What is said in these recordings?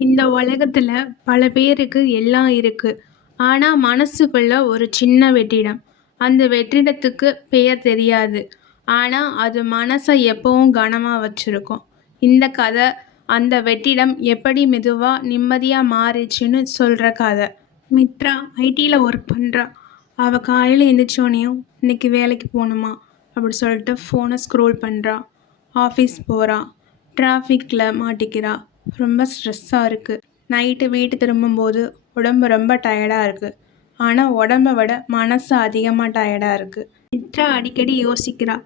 இந்த உலகத்துல பல பேருக்கு எல்லாம் இருக்கு. ஆனா மனசுக்குள்ள ஒரு சின்ன வெற்றிடம். அந்த வெற்றிடத்துக்கு பெயர் தெரியாது. ஆனா அது மனச எப்பவும் கனமா வச்சிருக்கும். இந்த கதை அந்த வெற்றிடம் எப்படி மெதுவா நிம்மதியா மாறிச்சுன்னு சொல்ற கதை. மித்ரா ஐடியில் ஒர்க் பண்ணுறா. அவள் காலையில் எழுந்திரிச்சோனையும் இன்னைக்கு வேலைக்கு போகணுமா அப்படி சொல்லிட்டு ஃபோனை ஸ்க்ரோல் பண்ணுறா. ஆஃபீஸ் போகிறா. டிராஃபிக்கில் மாட்டிக்கிறா. ரொம்ப ஸ்ட்ரெஸ்ஸாக இருக்குது. நைட்டு வீட்டு திரும்பும்போது உடம்பு ரொம்ப டயர்டாக இருக்குது. ஆனால் உடம்பை விட மனசு அதிகமாக டயர்டாக இருக்குது. மித்ரா அடிக்கடி யோசிக்கிறா.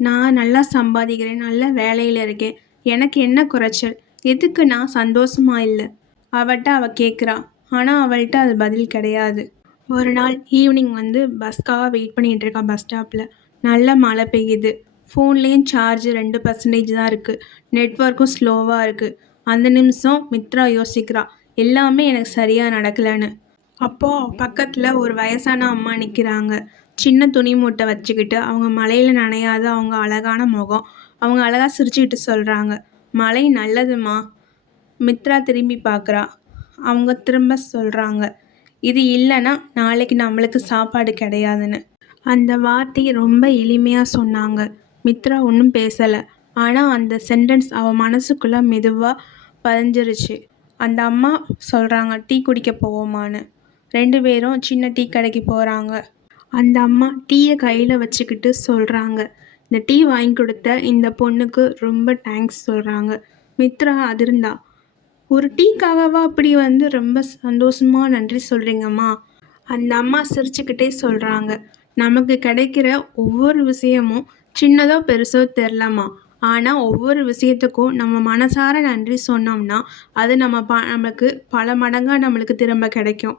நான் நல்லா சம்பாதிக்கிறேன், நல்ல வேலையில் இருக்கேன், எனக்கு என்ன குறைச்சல், எதுக்கு நான் சந்தோஷமாக இல்லை அவட்ட அவள் கேட்குறா. ஆனால் அவள்கிட்ட அது பதில் கிடையாது. ஒரு நாள் ஈவினிங் பஸ்க்காக வெயிட் பண்ணிகிட்டு இருக்கா. பஸ் ஸ்டாப்பில் நல்ல மழை பெய்யுது. ஃபோன்லேயும் சார்ஜ் 2% தான் இருக்குது. நெட்வொர்க்கும் ஸ்லோவாக இருக்குது. அந்த நிமிஷம் மித்ரா யோசிக்கிறா, எல்லாமே எனக்கு சரியாக நடக்கலைன்னு. அப்போது பக்கத்தில் ஒரு வயசான அம்மா நிற்கிறாங்க. சின்ன துணி மூட்டை வச்சுக்கிட்டு. அவங்க மழையில் நனையாத அவங்க அழகான முகம். அவங்க அழகாக சிரிச்சுக்கிட்டு சொல்கிறாங்க, மழை நல்லதுமா. மித்ரா திரும்பி பார்க்குறா. அவங்க திரும்ப சொல்கிறாங்க, இது இல்லைன்னா நாளைக்கு நம்மளுக்கு சாப்பாடு கிடையாதுன்னு. அந்த வார்த்தை ரொம்ப எளிமையாக சொன்னாங்க. மித்ரா ஒன்றும் பேசலை. ஆனால் அந்த சென்டென்ஸ் அவள் மனசுக்குள்ளே மெதுவாக பதிஞ்சிருச்சு. அந்த அம்மா சொல்கிறாங்க, டீ குடிக்க போவோமான்னு. 2 பேரும் சின்ன டீ கடைக்கு போகிறாங்க. அந்த அம்மா டீயை கையில் வச்சுக்கிட்டு சொல்கிறாங்க, இந்த டீ வாங்கி கொடுத்த இந்த பொண்ணுக்கு ரொம்ப தேங்க்ஸ் சொல்கிறாங்க. மித்ரா அதிர்ந்தா. ஒரு டீக்காகவா அப்படி ரொம்ப சந்தோஷமாக நன்றி சொல்கிறீங்கம்மா. அந்த அம்மா சிரிச்சுக்கிட்டே சொல்கிறாங்க, நமக்கு கிடைக்கிற ஒவ்வொரு விஷயமும் சின்னதோ பெருசோ தெரிலம்மா. ஆனால் ஒவ்வொரு விஷயத்துக்கும் நம்ம மனசார நன்றி சொன்னோம்னா அது நமக்கு பல மடங்காக நம்மளுக்கு திரும்ப கிடைக்கும்.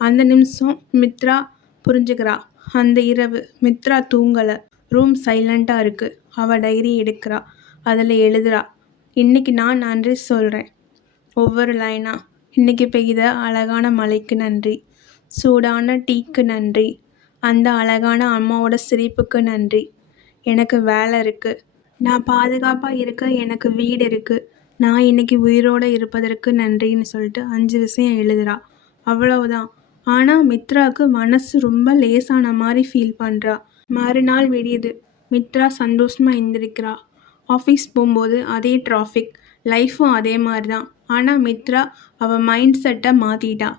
அந்த நிமிஷம் மித்ரா புரிஞ்சுக்கிறா. அந்த இரவு மித்ரா தூங்கலை. ரூம் சைலண்ட்டாக இருக்குது. அவள் டைரி எடுக்கிறா. அதில் எழுதுறா, இன்றைக்கி நான் நன்றி சொல்கிறேன். ஒவ்வொரு லைனாக. இன்றைக்கி பெய்த அழகான மழைக்கு நன்றி, சூடான டீக்கு நன்றி, அந்த அழகான அம்மாவோட சிரிப்புக்கு நன்றி, எனக்கு வேலை இருக்குது, நான் பாதுகாப்பாக இருக்க எனக்கு வீடு இருக்குது, நான் இன்றைக்கி உயிரோடு இருப்பதற்கு நன்றின்னு சொல்லிட்டு 5 விஷயம் எழுதுறா. அவ்வளவுதான். ஆனால் மித்ராவுக்கு மனசு ரொம்ப லேசான மாதிரி ஃபீல் பண்ணுறா. மறுநாள் விடியுது. மித்ரா சந்தோஷமாக எந்திரிக்கிறா. ஆஃபீஸ் போகும்போது அதே டிராஃபிக், லைஃப்பும் அதே மாதிரி தான். ஆனால் மித்ரா அவள் மைண்ட் செட்டை மாற்றிட்டா.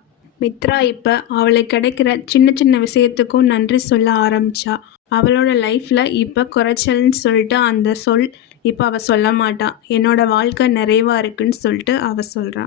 மித்ரா இப்போ அவளுக்கு கிடைக்கிற சின்ன சின்ன விஷயத்துக்கும் நன்றி சொல்ல ஆரம்பித்தா. அவளோட லைஃப்பில் இப்போ குறைச்சல்னு சொல்லிட்டு அந்த சொல் இப்போ அவள் சொல்ல மாட்டா. என்னோடய வாழ்க்கை நிறைவாக இருக்குன்னு சொல்லிட்டு அவள் சொல்கிறா.